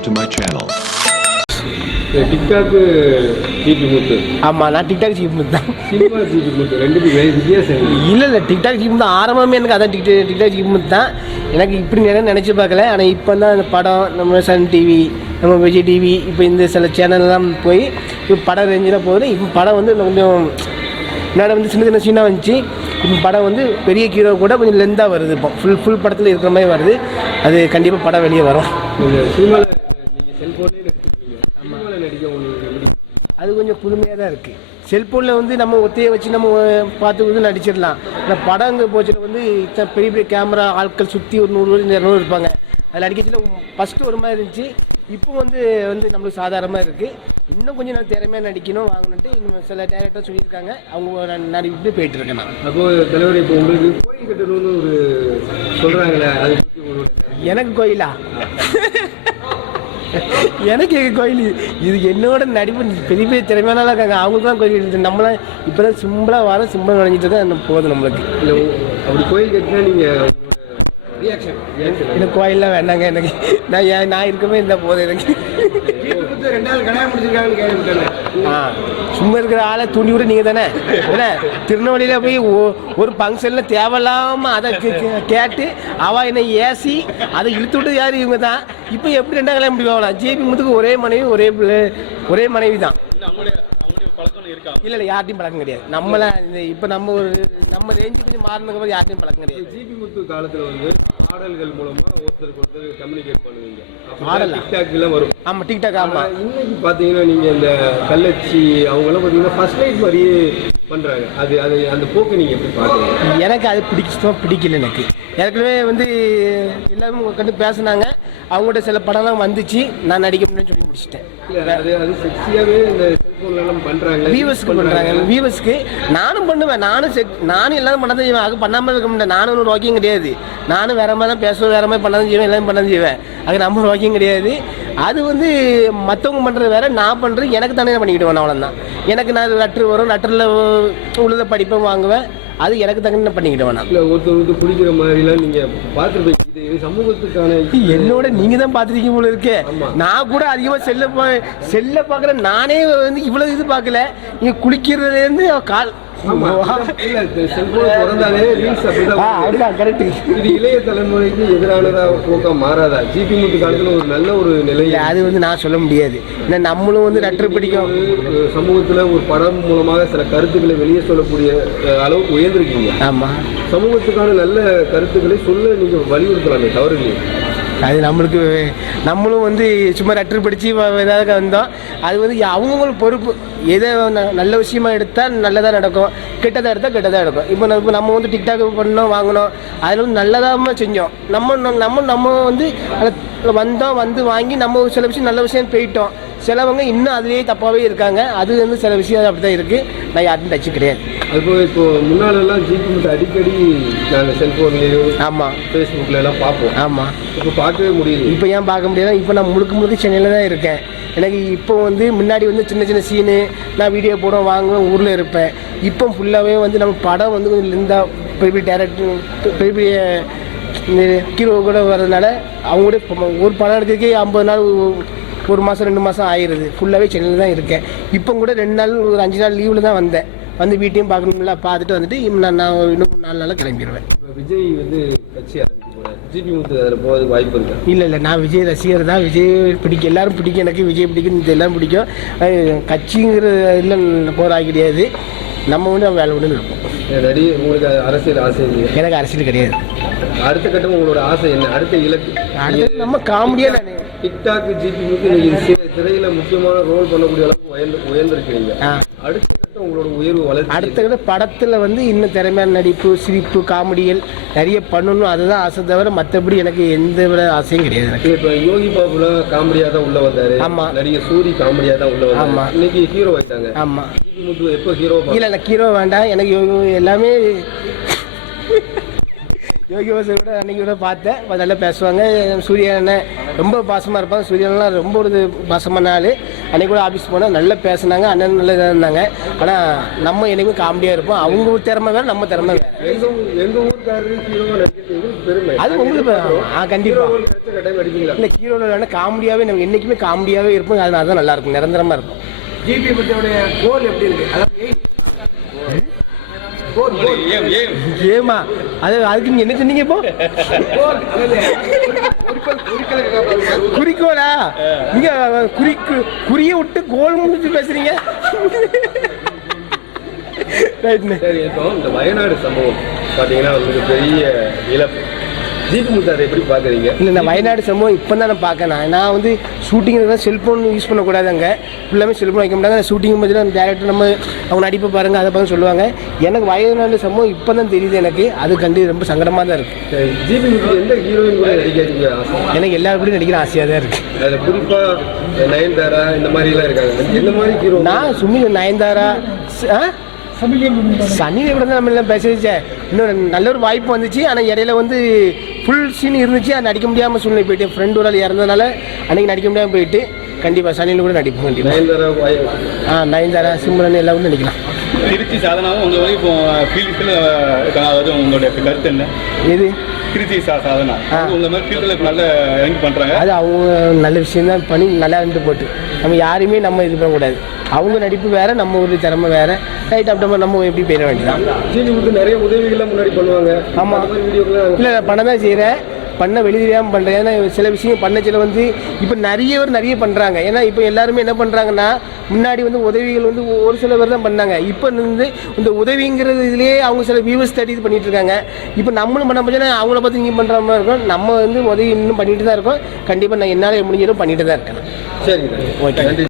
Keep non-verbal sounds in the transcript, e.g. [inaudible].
subscribe to my channel. டிக்டாக்கு GP Muthu. ஆமாம் நான் டிக்டாக் ஜீப் தான். சினிமா ஜிபி முத்து வே- வித்தியாசம்? இல்லை இல்லை டிக்டாக் ஜீப் தான் ஆரம்பமே எனக்கு அதான் டிக்டாக் டிக்டாக் ஜீப் தான். எனக்கு இப்படி நிறைய நினச்சி பார்க்கல. ஆனால் இப்போ தான் அந்த படம் நம்ம சன் டிவி நம்ம விஜய் டிவி இப்போ இந்த சில சேனல்லாம் போய் இப்போ படம் ரேஞ்சில் போகுது. இப்போ படம் வந்து கொஞ்சம் முன்னாடி வந்து சின்ன சின்ன சீனாக வந்துச்சு. இப்போ படம் வந்து பெரிய ஹீரோ கூட கொஞ்சம் லென்த்தாக வருது இப்போ. ஃபுல் ஃபுல் படத்தில் இருக்கிற மாதிரி வருது. அது கண்டிப்பாக படம் வெளியே வரும். சினிமாவில் செல்ஃபோன்லேயே நடிச்சிருக்கீங்க சினிமாவில் நடிக்க உங்களுக்கு அது கொஞ்சம் புதுமையாக தான் இருக்குது செல்ஃபோனில் வந்து நம்ம ஒத்தையை வச்சு நம்ம பார்த்து வந்து நடிச்சிடலாம். இந்த படங்க போச்சுல வந்து இத்தனை பெரிய பெரிய கேமரா ஆட்கள் சுற்றி ஒரு நூறு பேர் இரநூறு இருப்பாங்க. அதில் அடிக்கச்சில் ஃபஸ்ட்டு ஒரு மாதிரி இருந்துச்சு. இப்போ வந்து வந்து நம்மளுக்கு சாதாரணமாக இருக்குது இன்னும் கொஞ்சம் நான் திறமையாக நடிக்கணும் வாங்கணுன்ட்டு இன்னும் சில டேரக்டர் சொல்லியிருக்காங்க. அவங்க நான் நடிக்கிட்டு போயிட்டு இருக்கேன் நான் அப்போ தலைவர் இப்போ உங்களுக்கு கோயில் கட்டணும்னு ஒரு சொல்கிறாங்களே அதை எனக்கு கோயிலா? எனக்கு எங்க கோயில்? இது என்னோட நடிப்பு பெரிய பெரிய திறமையான இருக்காங்க. அவங்களுக்கு தான் கோயில் இருக்குது நம்மளாம் இப்போ தான் சிம்பிளாக வர சிம்பிளாக இருக்கேன் இன்னும் போதும் நம்மளுக்கு. இல்லை அப்படி கோயில் கட்டினா நீங்கள் எனக்கு கோயிலெலாம் வேண்டாங்க. எனக்கு நான் ஏன் நான் இருக்கவே இருந்தால் போதும் எனக்கு. சும்மா இருக்கிற ஆளை துணி விட நீங்கள் தானே? என்ன? திருநெல்வேலியில் போய் ஒரு ஃபங்க்ஷனில் தேவையில்லாமல் அதை கேட்டு அவள் என்னை ஏசி அதை இழுத்து விட்டு யார் இவங்க தான்? இப்போ எப்படி ரெண்டாம் கல்யாணம் முடிவாங்களாம் ஜேபி முத்துக்கு ஒரே மனைவி ஒரே பிள்ளை ஒரே மனைவி தான் இல்லை இல்லை யார்ட்டையும் பழக்கம் கிடையாது. நம்மள இந்த இப்போ நம்ம ஒரு நம்ம ரேஞ்சு கொஞ்சம் மாறினதுக்கு அப்புறம் யார்ட்டையும் பழக்கம் கிடையாது. ஜிபி முத்து காலத்தில் வந்து பாடல்கள் மூலமா ஒருத்தருக்கு ஒருத்தர் கம்யூனிகேட் பண்ணுவீங்க. பாடலா? டிக்டாக்லாம் வரும். ஆமாம் டிக்டாக் ஆமாம் இன்னைக்கு பாத்தீங்கன்னா நீங்க இந்த கள்ளச்சி அவங்கெல்லாம் பாத்தீங்கன்னா ஃபர்ஸ்ட் லைட் மாதிரியே பண்றாங்க. அது அது அந்த போக்கை நீங்க எப்படி பாக்குறீங்க எனக்கு அது பிடிக்க பிடிக்கல எனக்கு. ஏற்கனவே வந்து எல்லாரும் கண்டு பேசுனாங்க. அவங்கள்ட்ட சில படம்லாம் வந்துச்சு. நான் நடிக்க முடியும்னு சொல்லி முடிச்சிட்டேன். அது இந்த எல்லாம் வியூவர்ஸ்க்கு பண்ணுறாங்க வியூவர்ஸ்க்கு நானும் பண்ணுவேன். நானும் செக் நானும் எல்லாரும் பண்ணதான் செய்வேன். அது பண்ணாமல் இருக்க முடியாது நானும் ஒரு வாக்கியம் கிடையாது. நானும் வேற மாதிரி தான் பேசுவேன். வேற மாதிரி பண்ணதான் செய்வேன். எல்லாரும் பண்ணதான் செய்வேன். அது நம்ம வாக்கியம் கிடையாது. அது வந்து மற்றவங்க பண்ணுறது வேற நான் பண்ணுறது எனக்கு தானே பண்ணிக்கிடுவேன் அவ்வளோதான் எனக்கு நான் லெட்ரு வரும் லெட்டரில் உள்ள படிப்பேன் வாங்குவேன். அது எனக்கு தகுந்த பண்ணிக்கிடுவேன் நான் இல்ல ஒருத்தர் ஒருத்தர் பிடிக்கிற மாதிரிலாம் நீங்க பார்த்துருப்பீங்க. சமூகத்துக்கான என்னோட நீங்க தான் பாத்திருக்கீங்க போல இருக்கு. நான் கூட அதிகமா செல்ல செல்ல பாக்குற நானே வந்து இவ்வளவு இது பார்க்கல. நீங்க குளிக்கிறதுல இருந்து கால் இளைய தலைமுறைக்கு எதிரானதா போக்கா மாறாதா? ஜிபி முத்து காலத்துல ஒரு நல்ல ஒரு நிலை அது வந்து நான் சொல்ல முடியாது. ஏன்னா நம்மளும் வந்து லெட்டர் பிடிக்கும். சமூகத்துல ஒரு படம் மூலமாக சில கருத்துக்களை வெளியே சொல்லக்கூடிய அளவுக்கு உயர்ந்திருக்கீங்க. ஆமா. சமூகத்துக்கான நல்ல கருத்துக்களை சொல்ல நீங்க வலியுறுத்தலாமே தவறு இல்லையே? அது நம்மளுக்கு நம்மளும் வந்து சும்மா லெட்டர் படித்து ஏதாவது வந்தோம். அது வந்து அவங்கவுங்களுக்கு பொறுப்பு. எதை ந- நல்ல விஷயமா எடுத்தால் நல்லதாக நடக்கும். கெட்டதாக எடுத்தால் கெட்டதாக நடக்கும். இப்போ நம்ம இப்போ நம்ம வந்து டிக்டாக் பண்ணோம் வாங்கினோம். அதில் வந்து நல்லதாக செஞ்சோம். நம்ம நம்ம நம்ம வந்து வந்தோம் வந்து வாங்கி நம்ம சில விஷயம் நல்ல விஷயம் போயிட்டோம். சிலவங்க இன்னும் அதுலேயே தப்பாகவே இருக்காங்க. அது வந்து சில விஷயம் அப்படி தான் இருக்குது நான் யார்ட்டும் டச்சு கிடையாது. அதுபோக இப்போ முன்னாலெல்லாம் ஜிபி முத்து அடிக்கடி நாங்கள் செல்ஃபோன்லேயும் ஆமாம் ஃபேஸ்புக்கில் எல்லாம் பார்ப்போம். ஆமாம் இப்போ பார்க்கவே முடியுது இப்போ ஏன் பார்க்க முடியாது இப்போ நான் முழுக்க முழுக்க சென்னையில் தான் இருக்கேன். எனக்கு இப்போ வந்து முன்னாடி வந்து சின்ன சின்ன சீனு நான் வீடியோ போட வாங்குவேன் ஊரில் இருப்பேன். இப்போ ஃபுல்லாகவே வந்து நம்ம படம் வந்து கொஞ்சம் இருந்தால் பெரிய பெரிய டேரக்டர் பெரிய பெரிய ஹீரோ கூட வர்றதுனால அவங்க கூட இப்போ ஒரு படம் எடுக்கிறதுக்கே ஐம்பது நாள் ஒரு மாதம் ரெண்டு மாதம் ஆயிடுது ஃபுல்லாகவே சென்னையில் தான் இருக்கேன். இப்போ கூட ரெண்டு நாள் ஒரு அஞ்சு நாள் லீவில் தான் வந்தேன். வந்து வீட்டையும் பார்க்கணும்ல பார்த்துட்டு வந்துட்டு நான் நான் இன்னும் நாலு நாளில் கிளம்பிடுவேன் இப்போ விஜய் வந்து கட்சி ஆரம்பிக்க போகிறார் ஜிபி முத்து அதில் போகிறது வாய்ப்பு இருக்கா? இல்லை இல்லை நான் விஜய் ரசிகர் தான். விஜய் பிடிக்கும். எல்லாரும் பிடிக்கும் எனக்கு. விஜய் பிடிக்கும் இது எல்லாம் பிடிக்கும். கட்சிங்கிற இல்லை போராக கிடையாது. நம்ம வந்து வேலை ஒன்று இருப்போம் நிறைய உங்களுக்கு அரசியல் ஆசை எனக்கு அரசியல் கிடையாது. அடுத்த கட்டம் உங்களோட ஆசை என்ன? அடுத்த இலக்கு? நம்ம காமெடியாக நான். டிக்டாக் ஜிபி முத்து இன்னைக்கு சி- திரையில முக்கியமான ரோல் பண்ணக்கூடிய அளவுக்கு உயர்ந்து உயர்ந்திருக்கிறீங்க. ஆ. அடுத்த கட்டம் உங்களோட உயர்வு வளர்ச்சி அடுத்த கிட்ட படத்தில் வந்து இன்னும் திறமையான நடிப்பு சிரிப்பு காமெடிகள் நிறைய பண்ணணும். அதுதான் ஆசை தவிர மற்றபடி எனக்கு எந்த வித ஆசையும் கிடையாது இப்ப யோகி பாபுல காமெடியா தான் உள்ள வந்தாரு. ஆமா. நடிகர் சூரி காமெடியா தான் உள்ள ஆமா. வந்தாரு இன்னைக்கு ஹீரோ ஆயிட்டாங்க. ஆமாம் எப்போ ஹீரோ இல்லை எனக்கு ஹீரோ வேண்டாம். எனக்கு [laughs] யோகி எல்லாமே யோகி பாசு கூட அன்னைக்கு கூட பார்த்தேன். நல்லா பேசுவாங்க. சூர்யா அண்ணன் ரொம்ப பாசமாக இருப்பாங்க. சூர்யாலாம் ரொம்ப ஒரு பாசமான ஆள். அன்னைக்கு கூட ஆஃபீஸ் போனால் நல்லா பேசுனாங்க அண்ணன் நல்லா இதாக இருந்தாங்க. ஆனால் நம்ம என்னைக்கும் காமெடியாக இருப்போம். அவங்க திறமை வேறு நம்ம திறமை வேறு. எங்க ஊ- எங்க ஊர்க்காரரு அது உங்களுக்கு ஆ கண்டிப்பாக இல்லை ஹீரோவில் வேணால் காமெடியாகவே நம்ம என்றைக்குமே காமெடியாகவே இருப்போம். அதனால தான் நல்லா இருக்கும். நிரந்தரமாக இருக்கும். ஜிபி பத்தியோடைய கோல் எப்படி இருக்கு? அதாவது கோல் கோல் ஏம் ஏம் ஏமா அது அதுக்கு நீங்கள் என்ன சொன்னீங்க இப்போ? கோல் குறிக்கோள்? நீங்க குறிக்கு குறிய விட்டு கோல் முடிச்சு பேசுறீங்க? இப்போ இந்த வயநாடு சம்பவம் பார்த்தீங்கன்னா வந்து பெரிய இழப்பு. ஜிபி முத்து அதை எப்படி பார்க்குறீங்க? இல்லை நான் வயநாடு சம்பவம் இப்போ தான் நான் பார்க்கேன் நான் வந்து ஷூட்டிங் தான் செல்ஃபோன் யூஸ் பண்ணக்கூடாது அங்கே. ஃபுல்லாமே செல்ஃபோன் வைக்க மாட்டாங்க. ஷூட்டிங் பார்த்தீங்கன்னா டேரக்டர் நம்ம அவங்க நடிப்பை பாருங்க அதை பார்த்து சொல்லுவாங்க. எனக்கு வயநாடு சம்பவம் இப்போ தான் தெரியுது எனக்கு. அது கண்டு ரொம்ப சங்கடமாக தான் இருக்குது ஜிபி முத்து எந்த ஹீரோயின் கூட நடிக்கிறதுக்கு ஆசை? எனக்கு எல்லாரும் கூட நடிக்கிற ஆசையாக தான் இருக்குது அதில் குறிப்பாக நயன்தாரா இந்த மாதிரிலாம் இருக்காங்க. எந்த மாதிரி ஹீரோ நான் சுமி நயன்தாரா ஆ? சனி கூட தான் நம்ம எல்லாம் பேச வச்சேன். இன்னொரு நல்ல ஒரு வாய்ப்பு வந்துச்சு. ஆனால் இடையில வந்து ஃபுல் சீன் இருந்துச்சு. அது நடிக்க முடியாமல் சூழ்நிலை போயிட்டு ஃப்ரெண்ட் ஒரு ஆள் இறந்ததுனால அன்னைக்கு நடிக்க முடியாமல் போயிட்டு கண்டிப்பாக சனியில் கூட நடிப்போம் கண்டிப்பாக ஆ நயன்தாரா சிம்ரன் எல்லாம் கூட நடிக்கலாம். திருச்சி சாதனாவும் உங்க வந்து இப்போ ஃபீல்டில் அதாவது உங்களுடைய கருத்து என்ன? எது? திருச்சி சா சாதனா. அவங்க உங்க மாதிரி ஃபீல்டில் நல்ல இறங்கி பண்றாங்க. அது அவங்க நல்ல விஷயம் தான் பண்ணி நல்லா இருந்து போட்டு. நம்ம யாரையுமே நம்ம இது பண்ணக்கூடாது. அவங்க நடிப்பு வேற நம்ம ஒரு திறமை வேற. ரைட் அப்படி நம்ம எப்படி போயிட வேண்டியதான் முத்து நிறைய உதவிகள்லாம் முன்னாடி பண்ணுவாங்க. ஆமா. அந்த மாதிரி வீடியோக்கெல்லாம் இல்லை நான் பண்ண தான் செய்கிறேன் பண்ண வெளியிடாமல் பண்ணுறேன் ஏன்னா சில விஷயம் பண்ண சில வந்து இப்போ நிறைய பேர் நிறைய பண்ணுறாங்க ஏன்னா இப்போ எல்லாருமே என்ன பண்ணுறாங்கன்னா முன்னாடி வந்து உதவிகள் வந்து ஒரு சில பேர் தான் பண்ணாங்க. இப்போ வந்து இந்த உதவிங்கிறது இதுலேயே அவங்க சில வியூவர்ஸ் தேடி இது பண்ணிட்டு இருக்காங்க. இப்போ நம்மளும் பண்ண போச்சுன்னா அவங்கள பார்த்து நீங்கள் பண்ணுற மாதிரி இருக்கும். நம்ம வந்து உதவி இன்னும் பண்ணிட்டு தான் இருக்கோம். கண்டிப்பாக நான் என்னால் முடிஞ்சதும் பண்ணிட்டு தான் இருக்கேன். சரிங்க. ஓகே.